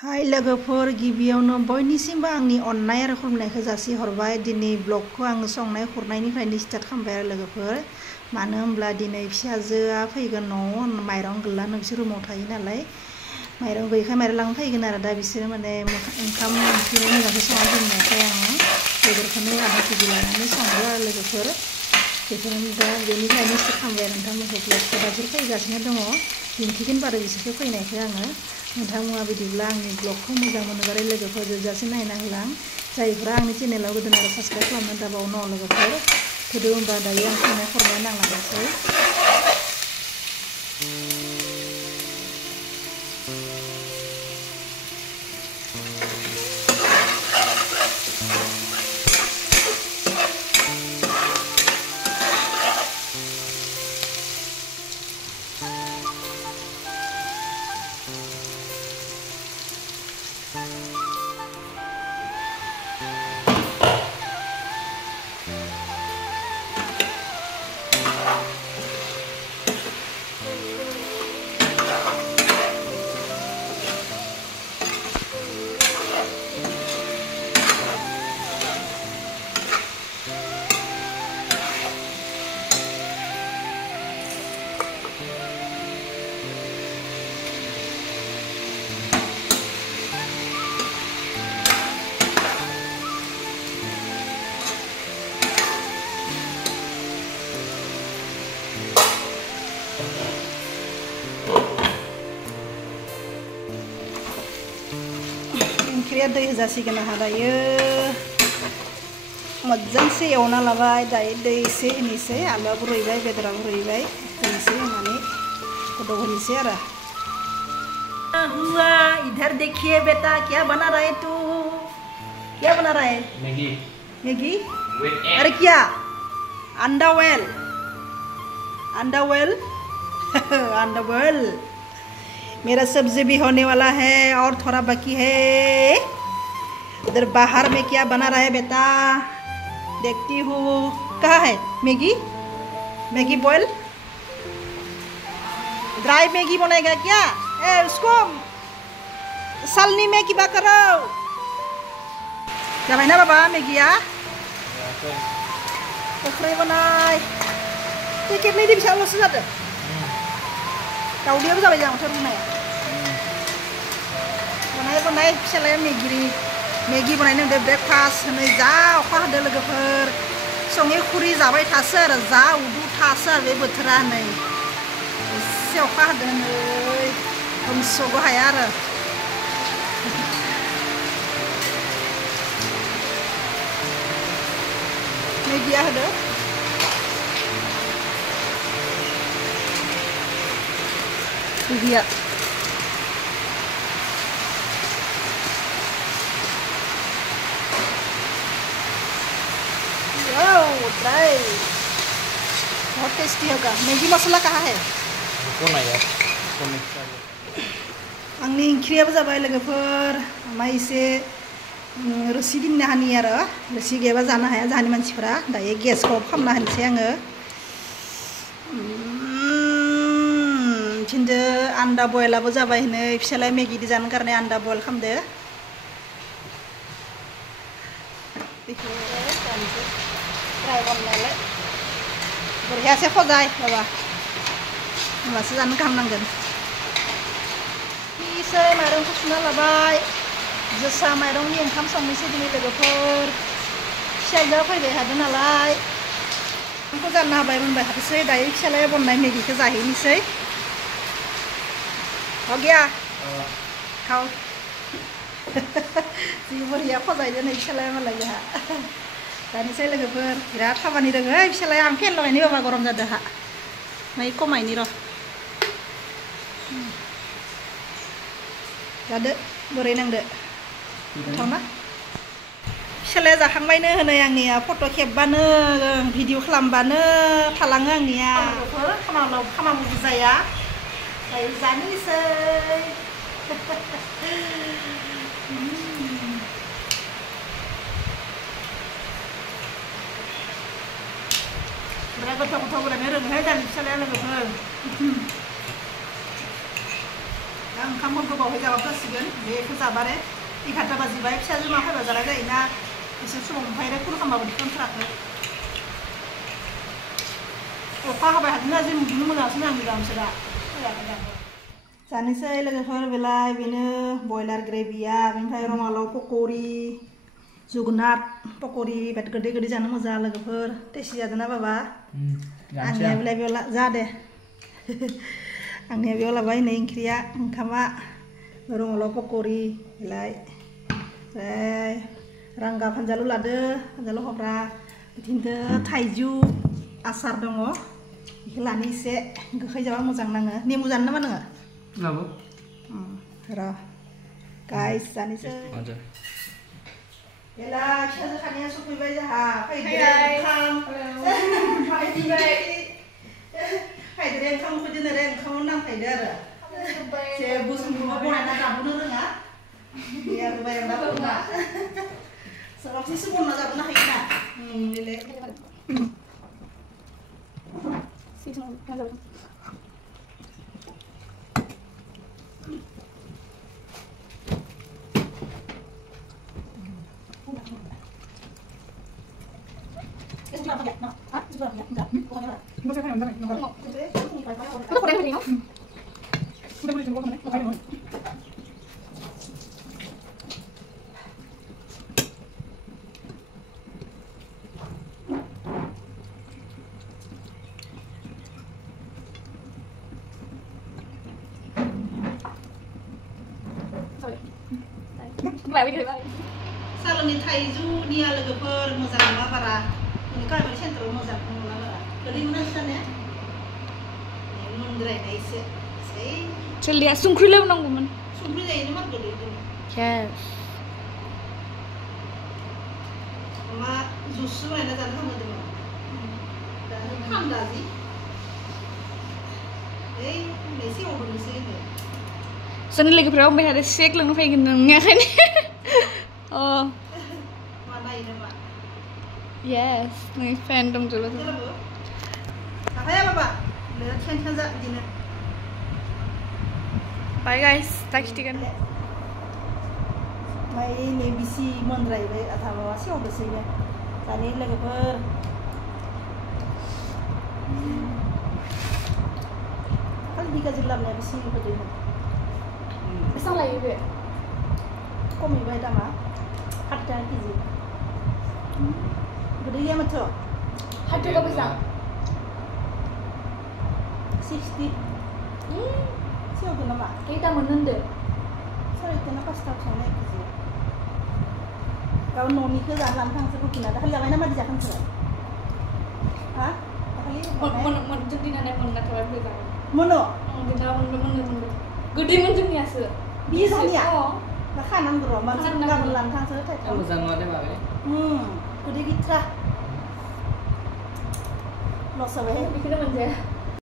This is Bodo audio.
हाय लोगोफोर गिबियावनो बयनिसिमबो आंनि अननाय आरो खुलुमनायखौ जासिहरबाय। दिनै ब्लगखौ आं संनाय खुरनायनिफ्रायनो स्टार्ट खालामबाय आरो लोगोफोर। मानो होनब्ला दिनै फिसाजोआ फैगोन न'आव माइरं गैला बिसोर रुमाव थायो नालाय माइरं गैयैखाय माइरं लांनो फैगोन आरो दा बिसोरो माने ओंखाम ओंख्रि मोजांखौ संना दोननायखाय आङो बेदरखौनो आधा केजि लानानै संदो आरो लोगोफोर। बेखौनो दा बेनिफ्रायनो स्टार्ट खालामबाय आरो नोंथांमोनखौ ब्लगखौ दा बिसोर फैगासिनो दङ दिन्थिगोन बारो बिसोरखौ फैनायखौ आङो। नोंथांमोना बिदिब्ला आंनि ब्लगखौ मोजां मोनोबाथाय लोगोफोर जोबजासे नायना होलां। जायफ्रा आंनि चेनेलाव गोदान आरो साबस्क्राइब खालामनो दाबावनो लोगोफोर होदो। होमबा दायो आं संनाय खुरनाया नांलांनोसै। ओंख्रिया दै होजासिगोन आंहा दायो मोजांसे एवना लाबाय। दायो दै एसे होनोसै, आलुआबो रुइबाय बेदराबो रुइबाय, दै एसे होनानै गोदौ होनोसै आरो। हुआ इधर देखिए बेटा क्या बना रहा है तू? क्या बना रहा है? मैगी। मैगी? अरे क्या? अंडा वेल? अंडा वेल? अंडा वेल। मेरा सब्जी भी होने वाला है और थोड़ा बाकी है। उधर बाहर में क्या बना रहा है बेटा? देखती हूँ। कहाँ है Maggi? Maggi boil? Dry Maggi बनेगा क्या? ए उसको सालनी में किबा करो। जाबाय ना बाबा मैगिया? ओंख्रि बनाय। पेकेटनि बेसेबांल'सो जादों? दाउदैयाबो जाबाय जोंहा माथो रुनाया। बनाय फिसालाया मैगी बनायनो होदो ब्रेकफास्ट होनो। जा अखा हादो लोगोफोर, सङै खुरै जाबाय थासो आरो जा उदु थासो आरो बे बोथोरा नै एसे अखा हादो नै हमस'बो हाया आरो। मैगिया होदो। मैगिया ड्राई बहुत टेस्टी होगा। मैगी मसाला कहाँ है? आंनि ओंख्रियाबो जाबाय लोगोफोर। ओमफ्राय एसे रोसि दिन्नो हानि आरो रोसि गैयाबा जानो हाया जोंहानि मानसिफोरा। दायो गेसखौ अफ खालामना होनोसै आङो। खिन्थु आन्डा बयलाबो जाबाय नै फिसालाया मैगिदो जानो गारनाय आन्डा बयल खालामदो। बेखौ जानोसै फ्राय बनायनायालाय बरियासे खजाय बाबा, होमबासो जानो गाहाम नांगोन। एसे माइरंखौ सुना लाबाय। जोसा माइरंनि ओंखाम संनोसै दिनै लोगोफोर। फिसाजोआ फैबाय थादों नालाय ओंखामखौ जाननो हाबाय मोनबाय थाथोंसै। दायो फिसालाया बनायनाय मैगिखौ जाहैनोसै। हो गया खाओ। जि बरिया खजायदो नै फिसालाया मालाय जोंहा। जानोसै लोगोफोर। बिराद खामानि दङ फिसालाया। आं फेन लगायनो बाबा गरम जादों हा। ओमफ्राय खमायनि र' जादो बोरै नांदो गोथावना? फिसालाया जाखांबायनो हनै आंनिया फट' खेबबानो भिडिअ खालामबानो थालाङो आंनिया। खामानि बुजाया दायो जानोसै। बिराद गोथाव गोथाव बनायनो रोङोहाय जोंनि फिसालाया लोगोफोर। ओंखामखौ गोबावै जाबाबो जासिगोन बेखौ जाबारे 11टा बाजिबाय फिसाजो मा फैबा जानाय जायोना एसे समाव ओमफ्राय खुल खालामबाबो दिखांथाराखै अखा हाबाय हादोंना जों उन्दुनो मोनासै आंनि गामसोरा जानोसै लोगोफोर बेलाय बेनो बयलार ग्रेभिया बेनिफ्राय रङालाव पक'रि जोगोनार पक'रि गोदै गोदै जानो मोजां लोगोफोर टेस्टि जादोंना बाबा आंनिया बेलाय बेयाव जा दे आंनिया बेयाव लाबाय नै ओंख्रिया ओंखामा रङालाव पक'रि बेलाय ओमफ्राय रांगा फानजालु लादो फानजालु हब्रा बिथिंथ' थाइजौ आसार दङ बेखौ लानो एसे गोखै जाबा मोजां नाङो नेमु जानो नामा नोङो लाबो र' गाइस जानोसै बेला फिसाजो खानाया सफैबाय जोंहा फैदो ओंखाम उखैदो रे ओंखामाव नांफैदो आरो जेबो संख्रिबो बनायना जाबोनो रोङा बेयाबो बायना फोरना सोरबासो बनना जाबोनो हायोना बेलाय saloni थाइजौ निया लोगोफोर मोजां नङा बारा गामिनि सेन्टाराव मोजां नङा बारा गोदैमोन साने मोनद्रायनाय एसे चलिया संख्रि लाबोनांगौमोन संख्रि जायोनो मार गोदै यस मा जुस बानायना जानो हामोदोंमोन दा थान्दा जि एसे अदनोसै जोंनि लोगोफोरा बुंबाय थादों सेक लोंनो फैगोन नोंनियाखायनो अ मा नायो नामा यस नोंनि फेन दंजोबो आखाया बाबा खेन खेन जा बिदिनो बाय गाइस दा खिथिगोन ओमफ्राय नै बिसि मोनद्रायबाय आधा माबा सेवदोसैनो दानि लोगोफोर खालि बिगाजों लाबोनाया बेसे गोदैमोन बेसेबां लायो बे खमायबाय दामा 8 टाका केजि गोदै गैया माथो 8 टाका बेसेबां 60 सेवदो नामा खैथा मोनो होनदो 4.5 ना 5 टाका संनाय केजि गाव न'निखौ जानो लानो थांसै रुटिना दाखालि जाबाय ना मादि जाखांसो हा दाखालि मोन जोंनिनानै मोनना थाबाय मोजां मोनो दिना मोनदो गोदैमोन जोंनियासो बि जोंनिया दा खानांगौ र' मानसि गाबोन लानो थांसै थाइथाम मोजां नङा दे बाबे गोदै गैथ्रा लस जाबाय बेखौनो मोनजाया